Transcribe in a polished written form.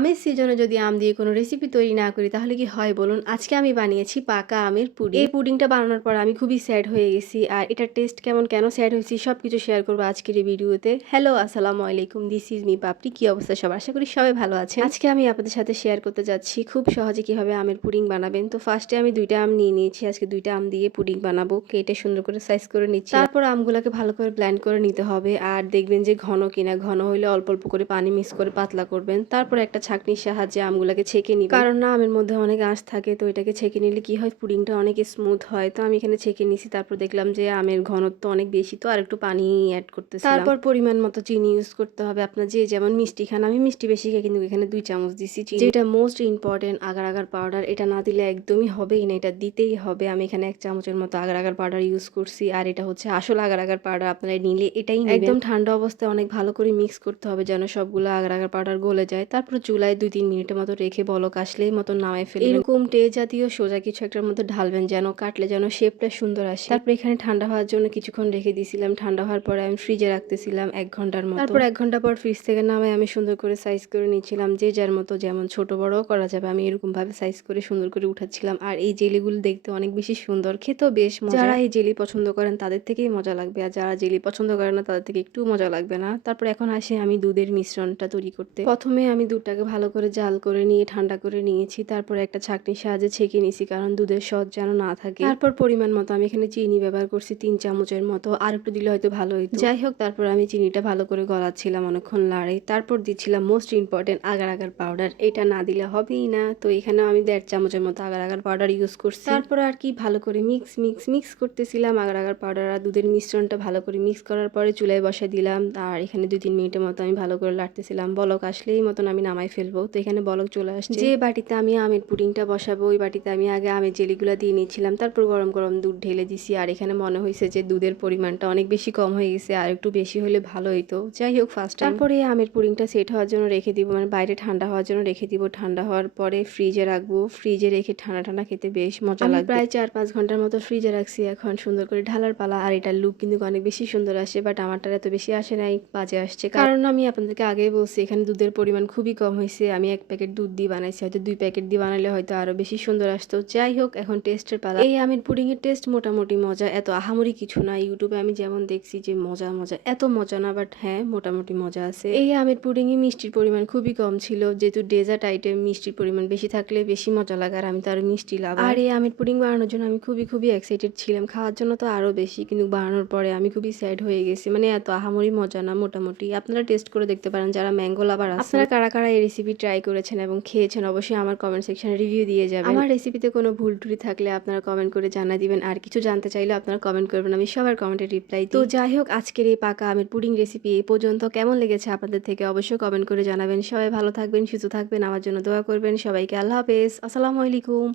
আমের সিজনে যদি আম দিয়ে কোনো রেসিপি তৈরি না করি তাহলে কি হয় বলুন? আজকে আমি বানিয়েছি পাকা আমের পুডিং। এই পুডিংটা বানানোর পর আমি খুবই স্যাড হয়ে গেছি। আর এটার টেস্ট কেমন, কেন স্যাড হয়েছি সবকিছু শেয়ার করব আজকের এই ভিডিওতে। হ্যালো, আসসালামু আলাইকুম। দিস ইজ মি পাপড়ি। কি অবস্থা সবার? আশা করি সবাই ভালো আছেন। আজকে আমি আপনাদের সাথে শেয়ার করতে যাচ্ছি খুব সহজে কিভাবে আমের পুডিং বানাবেন। তো ফার্স্টে আমি ২ টা আম নিয়ে নিয়েছি। আজকে ২ টা আম দিয়ে পুডিং বানাবো। কেটে সুন্দর করে সাইজ করে নিচ্ছি। তারপর আমগুলাকে ভালো করে ব্লেন্ড করে নিতে হবে। আর দেখবেন যে ঘন কিনা, ঘন হইলে অল্প অল্প করে পানি মিক্স করে পাতলা করবেন। তারপর একটা ছাঁকনির সাহায্যে আমগুলাকে ছেঁকে নিবেন। কারণ না আমের মধ্যে অনেক আঁশ থাকে, তো এটাকে ছেঁকে নিলে কি হয়, পুডিংটা অনেক স্মুথ হয়। তো আমি এখানে ছেঁকে নিছি। তারপর দেখলাম যে আমের ঘনত্ব অনেক বেশি, তো আর একটু পানি অ্যাড করতেছিলাম। তারপর পরিমাণ মতো চিনি ইউজ করতে হবে। আপনার যে যেমন মিষ্টি খান, আমি মিষ্টি বেশি খাই কিন্তু এখানে ২ চামচ দিছি চিনি। যেটা most important, agar agar powder. এটা না দিলে একদমই হবেই না, এটা দিতেই হবে। আমি এখানে ১ চামচের মতো আগার আগার পাউডার ইউজ করছি। আর এটা হচ্ছে আসল আগার আগার পাউডার। আপনারা নিলে এটাই নিবেন। একদম ঠান্ডা অবস্থায় অনেক ভালো করে মিক্স করতে হবে যেন সবগুলো আগার আগার পাউডার গলে যায়। তারপর চুলায় ২-৩ মিনিটের মতো রেখে বলক আসলেই মতো নামায় ফেলবেন। এরকম টে জাতীয় সোজা কিছু একটার মধ্যে ঢালবেন যেন কাটলে যেন শেপটা সুন্দর আসে। তারপর এখানে ঠান্ডা হওয়ার জন্য কিছুক্ষণ রেখে দিয়েছিলাম। ঠান্ডা হওয়ার পরে আমি ফ্রিজে রাখতেছিলাম ১ ঘন্টার মতো। তারপর ১ ঘন্টা পর ফ্রিজ থেকে নামায় আমি সুন্দর করে সাইজ করে নিচ্ছিলাম। যে যার মতো যেমন ছোট বড়ও করা যাবে, আমি এরকম ভাবে সাইজ করে সুন্দর করে উঠাচ্ছিলাম। আর এই জেলিগুলো দেখতে অনেক বেশি সুন্দর, খেতেও বেশ মজা। যারা এই জেলি পছন্দ করেন তাদের থেকেই মজা লাগবে, আর যারা জেলি পছন্দ করে না তাদের থেকে একটু মজা লাগবে না। তারপর এখন আসি আমি দুধের মিশ্রণটা তৈরি করতে। প্রথমে আমি দুধটাকে ভালো করে জাল করে নিয়ে ঠান্ডা করে নিয়েছি। তারপর একটা ছাঁকনির সাহায্যে ছেঁকে নিয়েছি, কারণ দুধের স্বাদ যেন না থাকে। তারপর পরিমাণ মতো আমি এখানে চিনি ব্যবহার করছি ৩ চামচের মতো। আর একটু দিলে হয়তো ভালো হইতো। যাই হোক, তারপর আমি চিনিটা ভালো করে গলাচ্ছিলাম অনেকক্ষণ লাড়ে। তারপর দিচ্ছিলাম most important agar agar powder. এটা না দিলে হবেই না। তো এখানে আমি ১.৫ চামচের মতো আগার আগার পাউডার ইউজ করছি। তারপর আর কি ভালো করে মিক্স করতেছিলাম আগার আগার পাউডার আর দুধের মিশ্রণটা ভালো করে মিক্স করার পরে চুলায় বসায় দিলাম। আর এখানে ২-৩ মিনিটের মতো আমি ভালো করে লাড়তেছিলাম। বলক আসলেই মতন আমি নামাই ফেলবো। তো এখানে বলক চলে আসছে। যে বাটিতে আমি আমের পুডিংটা বসাবো ওই বাটিতে আমি আগে আমের জেলিগুলা দিয়ে নিয়েছিলাম। তারপর গরম গরম দুধ ঢেলে দিছি। আর এখানে মনে হয়েছে যে দুধের পরিমাণটা অনেক বেশি কম হয়ে গেছে, আর একটু বেশি হলে ভালো হইতো। যাই হোক, ফার্স্ট টাইম। তারপরে আমের পুডিংটা সেট হওয়ার জন্য রেখে দিব, মানে বাইরে ঠান্ডা হওয়ার জন্য রেখে দিব। ঠান্ডা হওয়ার পরে ফ্রিজে রাখবো। ফ্রিজে রেখে ঠান্ডা ঠান্ডা খেতে বেশ মজা লাগবে। প্রায় ৪-৫ ঘন্টার মতো ফ্রিজে রাখছি। এখন সুন্দর করে ঢালার পালা। আর এটার লুক কিন্তু অনেক বেশি সুন্দর আসে, বাট আমারটার এত বেশি আসে নাই, বাজে আসছে। কারণ আমি আপনাদেরকে আগেই বলছি এখানে দুধের পরিমাণ খুবই কম হয়েছে। আমি ১ প্যাকেট দুধ দিয়ে বানাইছি, হয়তো ২ প্যাকেট দিয়ে বানালে হয়তো আরো বেশি সুন্দর আসতো। যাই হোক, এখন টেস্টের পালা। এই আমের পুডিং এর টেস্ট মোটামুটি মজা, এত আহামরি কিছু না। ইউটিউবে আমি যেমন দেখছি যে মজা মজা, এত মজা না, বাট হ্যাঁ মোটামুটি মজা আছে। এই আমের পুডিং এ মিষ্টির পরিমাণ খুবই কম ছিল, যেহেতু ডেজার্ট আইটেম মিষ্টির পরিমাণ বেশি থাকলে বেশি মজা লাগে, আর আমি তো আরো মিষ্টি লাভার। আর এই আমের পুডিং বানানোর জন্য আমি খুবই এক্সাইটেড ছিলাম। খাওয়ার জন্য তো আরো বেশি, কিন্তু বানানোর পরে আমি খুবই স্যাড হয়ে গেছি। মানে এত আহামরি মজা না, মোটামুটি। আপনারা টেস্ট করে দেখতে পারেন যারা ম্যাঙ্গো লাভার আছেন। আপনারা কারা কারা এই রেসিপি ট্রাই করেছেন এবং খেয়েছেন অবশ্যই আমার কমেন্ট সেকশনে রিভিউ দিয়ে যাবেন। আমার রেসিপিতে কোনো ভুল ত্রুটি থাকলে আপনারা কমেন্ট করে জানিয়ে দিবেন। আর কিছু জানতে চাইলে আপনারা কমেন্ট করবেন, আমি সবার কমেন্টে রিপ্লাই দিই। তো যাই হোক, আজকের এই পাকা আমের পুডিং রেসিপি এই পর্যন্ত। কেমন লেগেছে আপনাদের থেকে অবশ্যই কমেন্ট করে জানাবেন। সবাই ভালো থাকবেন, সুস্থ থাকবেন, আমার জন্য দোয়া করবেন। সবাইকে আল্লাহ হাফেজ, আসসালামু আলাইকুম।